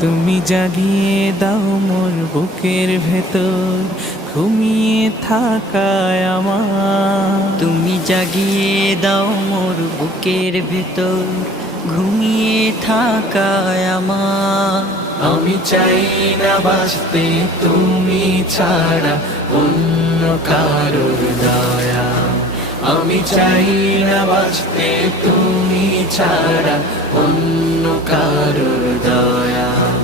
তুমি জাগিয়ে দাও মোর বুকের ভেতর ঘুমিয়ে থাকায় আমার, তুমি জাগিয়ে দাও মোর বুকের ভেতর ঘুমিয়ে থাকায় আমার। আমি চাই না বাঁচতে তুমি ছাড়া অন্য কারোর দয়া, আমি চাই না বাঁচতে তুমি ছাড়া অন্য কারোর দয়া।